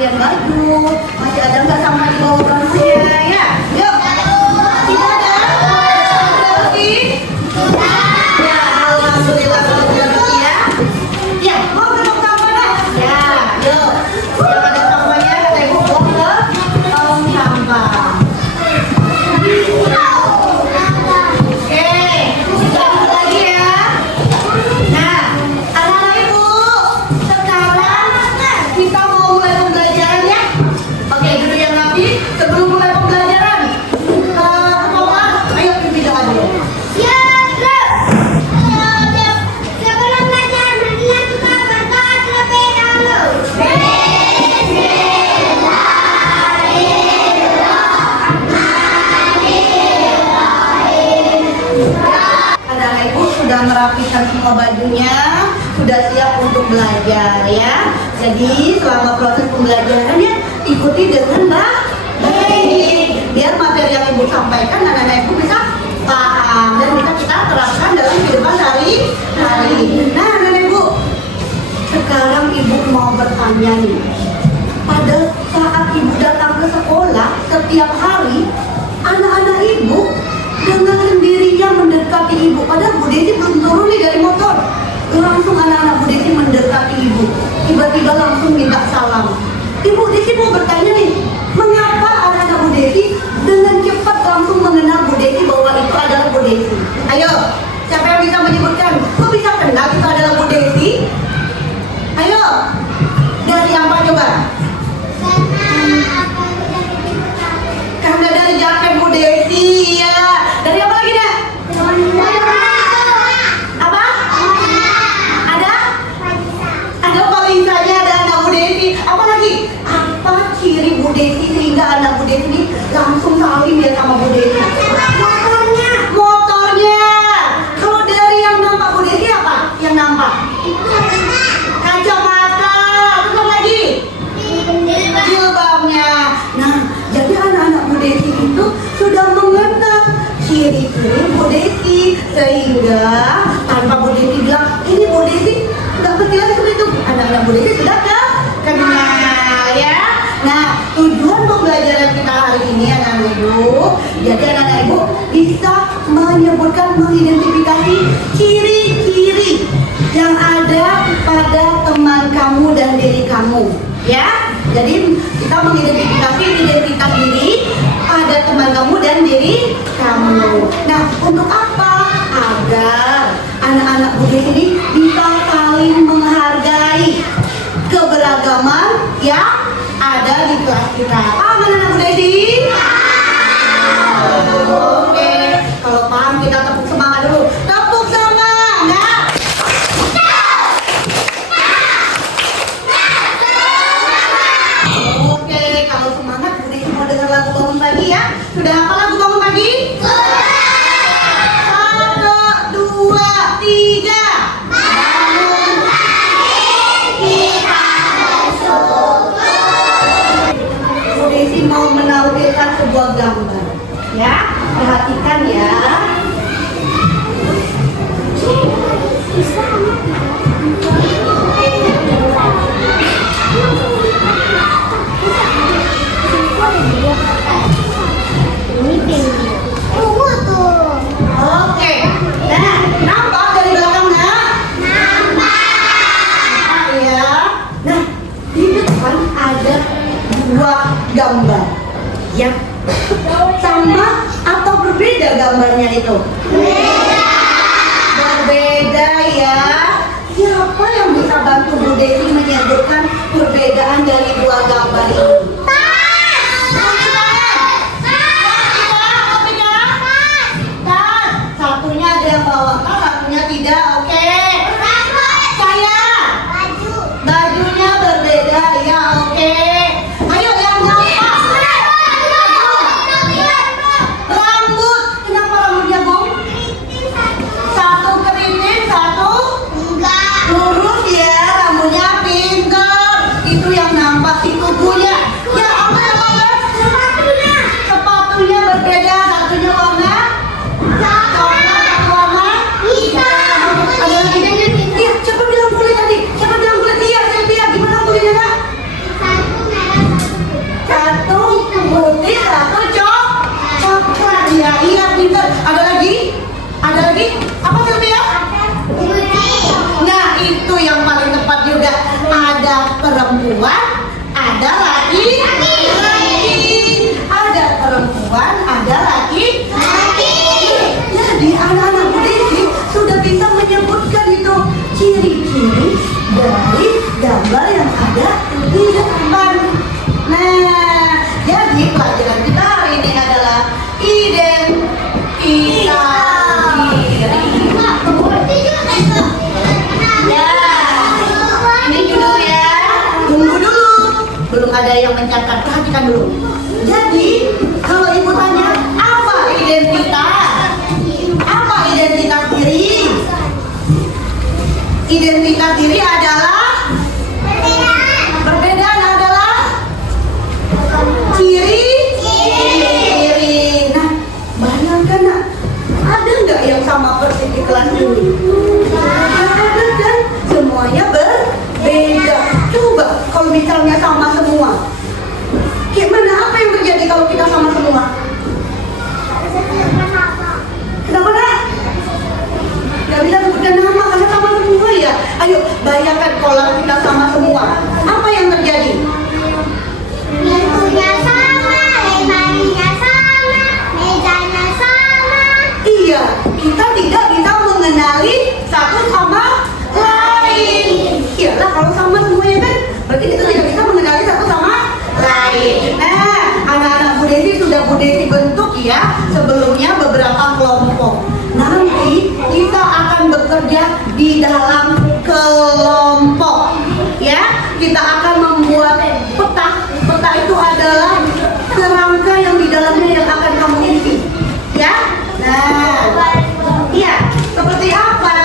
pakaian baju. Masih ada nggak sama di bawah bangkunya ya? Yuk. Tidak ada? Sudah lagi? Ya, alhamdulillah kalau sudah lagi ya. Ya, mau ke tong sampah dah? Ya, yuk. Yang ada sampahnya kata ibu buang ke tong sampah. Sudah merapikan semua bajunya, sudah siap untuk belajar ya. Jadi selama proses pembelajarannya ikuti dengan baik, biar materi yang ibu sampaikan anak-anak ibu bisa paham dan bisa kita terapkan dalam kehidupan sehari-hari. Nah, anak-anak ibu, sekarang ibu mau bertanya nih. Pada saat ibu datang ke sekolah setiap hari, anak-anak ibu dengan sendirinya mendekati ibu. Padahal Bu Desi belum turun nih dari motor. Langsung anak-anak Bu Desi mendekati ibu. Tiba-tiba langsung minta salam. Ibu Desi mau bertanya nih, mengapa anak-anak Bu Desi dengan cepat langsung mengenal Bu Desi bahwa itu adalah Bu Desi? Ayo, siapa yang bisa menyebutkan? Kok bisa kenal itu adalah Bu Desi? Ayo, dari apa coba? Karena dari jaket Bu Desi ya. Dari apa lagi dah? Apa? Ada? Ada Palisanya, ada anak Bu Desi. Apa lagi? Apa ciri Bu Desi sehingga anak Bu Desi ini langsung salim ya sama Bu Desi? Motornya. Kalau dari yang nampak Bu Desi apa? Yang nampak? Kacamata. Terus lagi? Jilbabnya. Nah, jadi anak-anak Bu Desi itu sudah mengenal ciri-ciri Bu Desi, sehingga tanpa Bu Desi bilang ini Bu Desi nggak berjalan seperti itu, anak-anak Bu Desi sudah kenal ya. Nah, tujuan pembelajaran kita hari ini anak-anak ibu, jadi anak-anak ibu bisa menyebutkan, mengidentifikasi ciri-ciri yang ada pada teman kamu dan diri kamu ya. Jadi kita mengidentifikasi identitas diri pada teman kamu dan diri kamu. Nah, untuk apa? Agar anak-anak Bu Desi ini bisa saling menghargai keberagaman yang ada di kelas kita. Paham anak-anak Bu Desi? Oke, kalau paham kita tepuk semangat dulu. Tepuk semangat. Oke, kalau semangat Bu Desi mau dengar lagu bangun pagi ya. Sudah hafal lagu bangun pagi? Sudah. 1, 2, 3. Bangun pagi kita bersyukur. Bu Desi mau menampilkan sebuah gambar ya. Perhatikan ya. Oke, nah nampak dari belakang nggak? Nampak ya. Nah, di depan ada dua gambar ya. Sama atau berbeda gambarnya itu? Berbeda ya. Siapa yang bisa bantu Bu Desi menyebutkan perbedaan dari dua gambar ini? Satunya ada yang bawa tas, satunya tidak. Oke. Saya. Bajunya berbeda ya. Oke. Ayo yang nampak. Rambut. Kenapa rambutnya Bung? Satu keriting, satu lurus ya. Rambutnya pintar. Itu yang nampak, itu tubuhnya. daripada yang mencatat. Perhatikan dulu. Jadi kalau ibu tanya apa identitas? Apa identitas diri? Identitas diri adalah perbedaan adalah ciri. Nah, bayangkan nak, ada nggak yang sama persis di kelas ini? Ada kan? Semuanya berbeda. Coba kalau misalnya sama semua, gimana? Apa yang terjadi kalau kita sama semua? Kenapa nak? Gak bisa sebutkan nama karena sama semua ya. Ayo bayangkan kalau kita sama semua, apa yang terjadi? Pintunya sama, lemarinya sama, mejanya sama. Iya, kita tidak bisa mengenali satu sama lain. Iyalah kalau sama semuanya kan, berarti kita tidak bisa mengenali satu sama lain. Nah, anak-anak Bu Desi sudah Bu Desi bentuk ya sebelumnya beberapa kelompok. Nanti kita akan bekerja di dalam kelompok. Ya, kita akan membuat peta. Peta itu adalah kerangka yang di dalamnya yang akan kamu isi. Ya, nah, iya, seperti apa?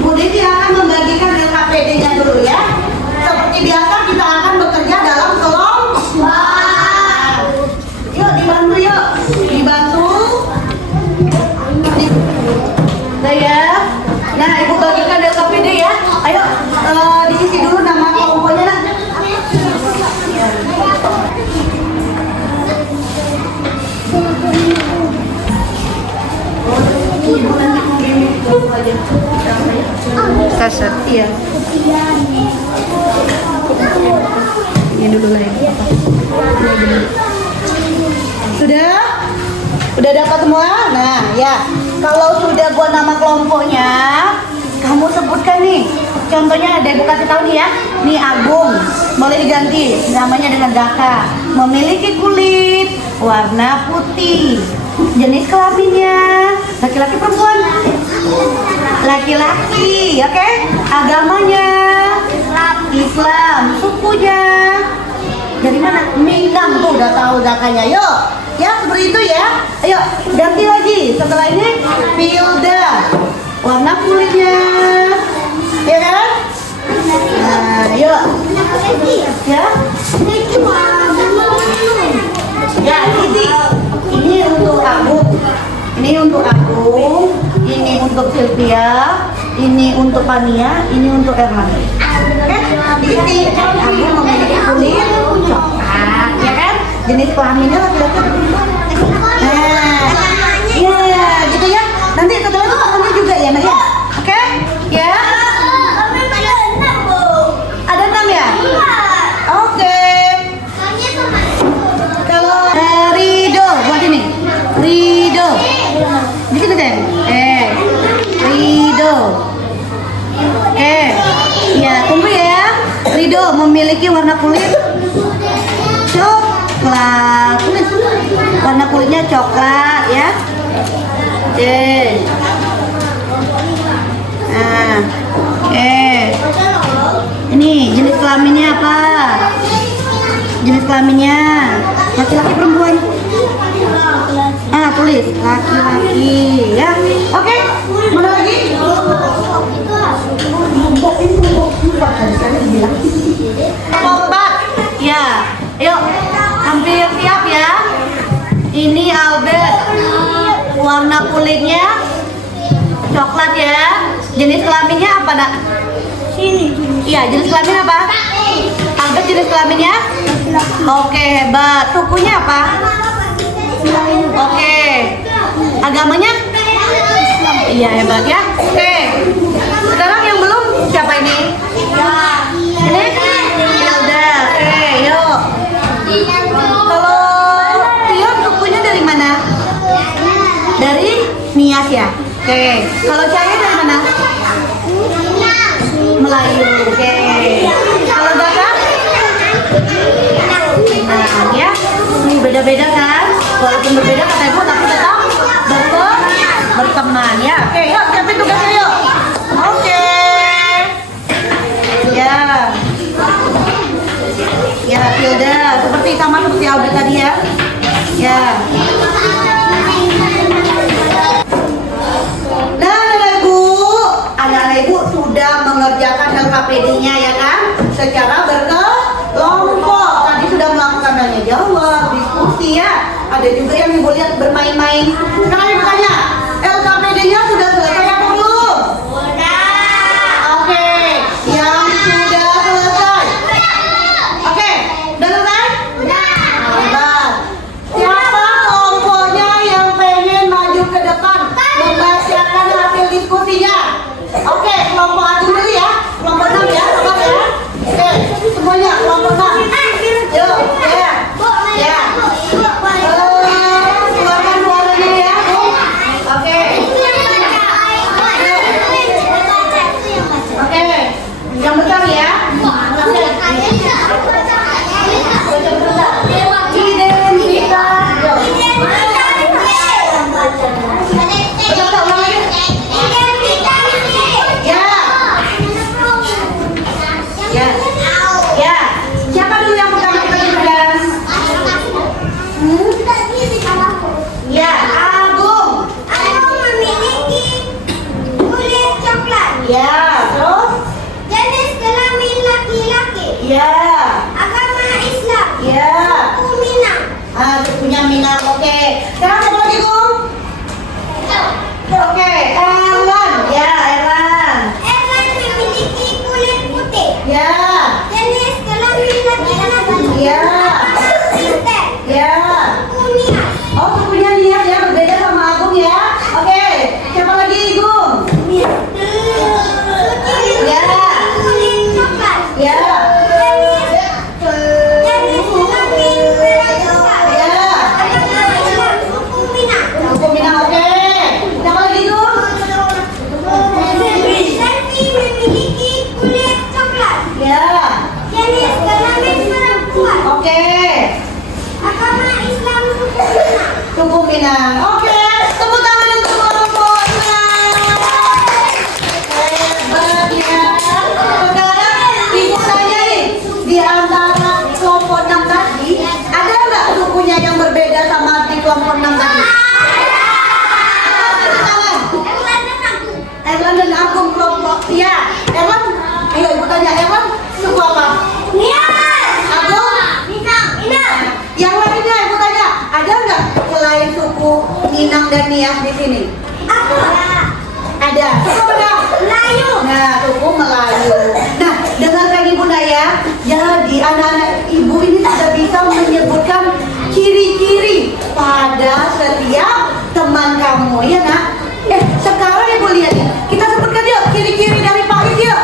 Bu Desi akan membagikan LKPD-nya dulu ya. Seperti biasa kita akan bekerja dalam kelompok. Yuk dibantu yuk, dibantu. Saya. Nah, ibu bagikan LKPD ya. Ayo diisi dulu nama kelompoknya lah. Ibu nanti mengirim kelompok aja. Kasar. Iya. Ini dulu lah ya. Sudah? Udah dapat semua? Nah, ya. Kalau sudah buat nama kelompoknya, kamu sebutkan nih. Contohnya ada ibu kasih tahu nih ya. Nih Agung, boleh diganti namanya dengan Daka. Memiliki kulit warna putih. Jenis kelaminnya laki-laki perempuan? Laki-laki, oke? Agamanya Islam. Sukunya dari mana? Minang tuh udah tahu Dakanya. Yuk, ya seperti itu ya. Ayo ganti lagi. Setelah ini Pilda. Warna kulitnya, ya kan? Nah, yuk. Ya. Ya, ini untuk Agung. Ini untuk Agung. Ini untuk Sylvia. Ini untuk Pania. Ini untuk Erman. Oke? Diisi. Agung memiliki kulit coklat, ya kan? Jenis kelaminnya laki-laki atau perempuan? Nah, iya, gitu ya. Nanti setelah itu kamu juga ya, Nak ya? Oke? Ya? Ada 6 ya? Oke. Kalau Rido, buat ini. Rido. Di sini kan? Rido. Ya, tunggu ya. Rido memiliki warna kulit coklat. Warna kulitnya coklat ya. Nah, ini jenis kelaminnya apa? Jenis kelaminnya laki-laki perempuan? Tulis laki-laki ya. Oke, mana lagi? Kompak. Ya, yuk. Hampir siap ya. Ini Albert. Warna kulitnya coklat ya. Jenis kelaminnya apa, Nak? Sini. Iya, jenis kelamin apa? Albert jenis kelaminnya? Oke, hebat. Sukunya apa? Oke. Agamanya? Iya, hebat ya. Oke. Sekarang yang belum siapa ini? Ini? Hilda. Oke, yuk. Kalau Tio sukunya dari mana? Dari Nias ya. Oke. Kalau Cahaya dari mana? Melayu. Oke. Kalau Daka? Nah, ya. Ini beda-beda kan? Walaupun berbeda kata ibu, tapi tetap berteman ya. Oke, yuk siapin tugasnya yuk. Oke. LKPD-nya ya kan? Secara berkelompok. Tadi sudah melakukan tanya jawab, diskusi ya. Ada juga yang ibu lihat bermain-main. Sekarang ibu tanya, LKPD-nya sudah selesai apa belum? Oke, yang sudah selesai. Oke, udah selesai? Hebat. Siapa kelompoknya yang pengen maju ke depan membacakan hasil diskusinya? Oke, kelompok Agung dulu ya. Kelompok 6 ya, sabar ya. Oke, semuanya kelompok 6. Yuk, ya. Ya. Keluarkan suaranya ya. Oke. Oke, yang besar ya. Oke, tepuk tangan untuk kelompok 6. Hebat ya. Sekarang ibu tanya nih, di antara kelompok 6 tadi, ada nggak sukunya yang berbeda sama di kelompok 6 tadi? Erlan dan Agung kelompok. Iya, Erlan. Ayo ibu tanya, Erlan suku apa? Agung? Yang lainnya ibu tanya, ada nggak selain suku Minang dan Nias di sini? Ada. Suku apa? Melayu. Nah, suku Melayu. Nah, dengarkan ibu ya. Jadi anak-anak ibu ini sudah bisa menyebutkan ciri-ciri pada setiap teman kamu, ya nak? Sekarang ibu lihat ya. Kita sebutkan yuk ciri-ciri dari Pak Is yuk.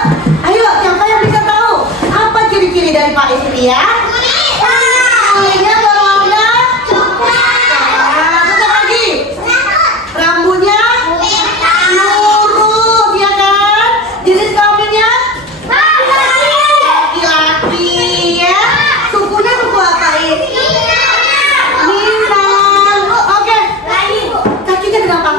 Ayo, siapa yang bisa tahu apa ciri-ciri dari Pak Is ini ya? Kulitnya berwarna coklat. Terus lagi? Rambutnya lurus, ya kan? Jenis kelaminnya laki-laki ya. Sukunya suku apa ini? Minang. Oke. Kakinya kenapa?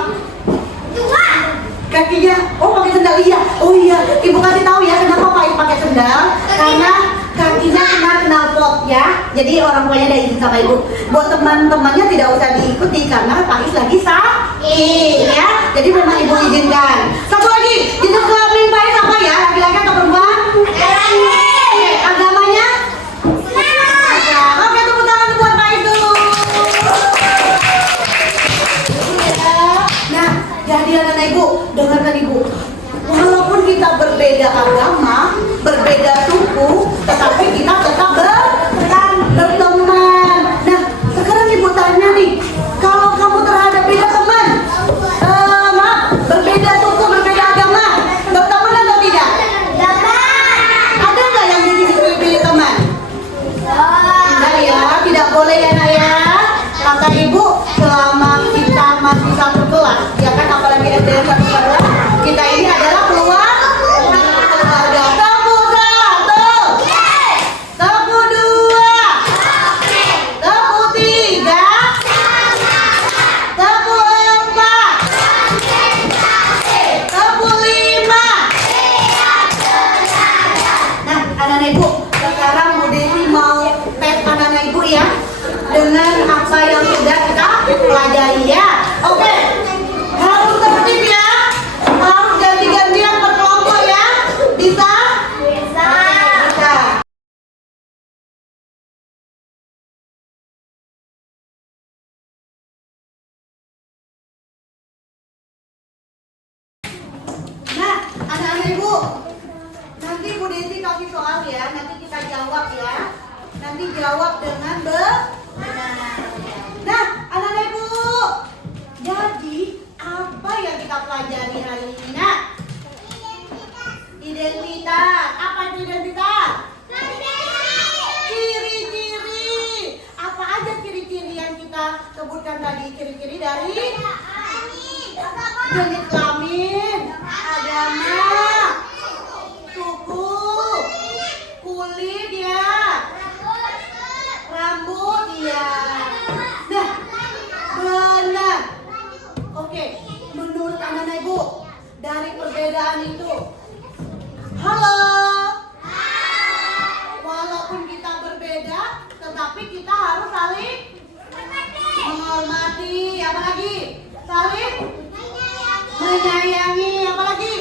Kakinya, pakai sendal iya. Oh iya, ibu kasih tahu ya kenapa Pak Is pakai sendal? Karena kakinya kena knalpot ya. Jadi orang tuanya ada izin sama ibu. Buat teman-temannya tidak usah diikuti karena Pak Is lagi sakit ya. Jadi memang ibu izinkan. Satu lagi, jenis kelamin Pak Is apa ya? Laki-laki atau perempuan? Agamanya? Oke, tepuk tangan buat Pak Is dulu. Nah, jadi anak-anak ibu, dengarkan ibu. Walaupun kita berbeda agama, berbeda suku, tetapi kita tetap berteman. Nah, sekarang ibu tanya nih, kalau kamu terhadap beda teman, berbeda suku, berbeda agama, berteman atau tidak? Ada nggak yang pilih teman? Tidak ya, tidak boleh ya nak ya. Kata ibu, selama kita masih satu kelas, ya kan, apalagi SD satu kelas, kita ini adalah keluarga. Tepuk 1, tepuk 2, tepuk 3, tepuk 4, tepuk 5. Nah, anak-anak ibu, sekarang Bu Desi mau tes anak-anak ibu ya, dengan apa yang sudah kita pelajari ya. Oke, harus tertib ya, harus ganti-gantian berkelompok ya. Bisa? ya. Nanti jawab dengan benar. Nah, anak-anak ibu, jadi apa yang kita pelajari hari ini nak? Identitas. Apa itu identitas? Ciri-ciri. Apa aja ciri-ciri yang kita sebutkan tadi? Ciri-ciri dari jenis kelamin, agama, suku, kulit ya, rambut ya. Nah, benar. Oke, menurut anak-anak ibu, dari perbedaan itu, halo. Walaupun kita berbeda, tetapi kita harus saling menghormati. Apa lagi? Saling menyayangi. Apa lagi?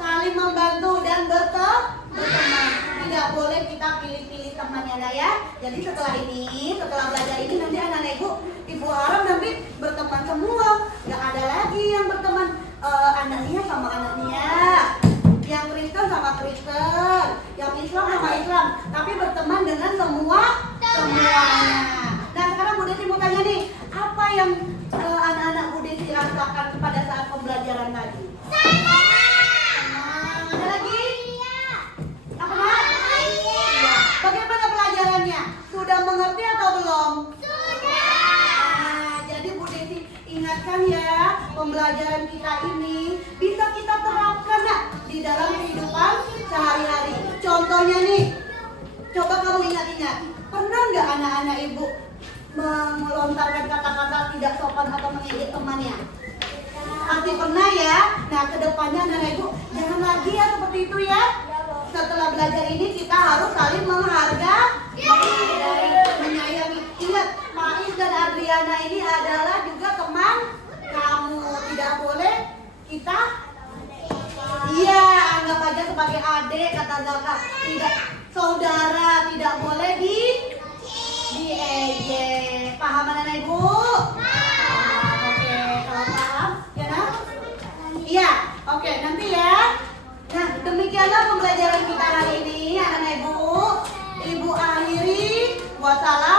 Saling membantu dan berteman. Tidak boleh kita pilih-pilih temannya lah ya. Jadi setelah belajar ini nanti anak-anak ibu harap nanti berteman semua. Gak ada lagi yang berteman anaknya sama anaknya, yang Kristen sama Kristen, yang Islam sama Islam, tapi berteman dengan semuanya. Nah sekarang Bu Desi mau tanya nih, apa yang anak-anak Bu Desi rasakan pada saat pembelajaran tadi? Ada lagi? Apa? Iya. Bagaimana pelajarannya? Sudah mengerti atau belum? Jadi Bu Desi ingatkan ya, pembelajaran kita ini bisa kita terapkan nak di dalam kehidupan sehari-hari. Contohnya nih, coba kamu ingat-ingat, pernah nggak anak-anak ibu melontarkan kata-kata tidak sopan atau mengejek temannya? Pasti pernah ya. Nah kedepannya anak-anak ibu jangan lagi ya seperti itu ya. Setelah belajar ini kita harus saling menghargai, menyayangi. Ingat, Faiz dan Adriana ini adalah juga teman kamu. Tidak boleh kita anggap aja sebagai adik, kata Zaka. Tidak, saudara, tidak boleh diejek. Paham anak-anak ibu? Oke, kalau paham, ya nak? Iya, oke, nanti ya. Nah, demikianlah pembelajaran kita hari ini, anak-anak ibu. Ibu akhiri. Wassalam.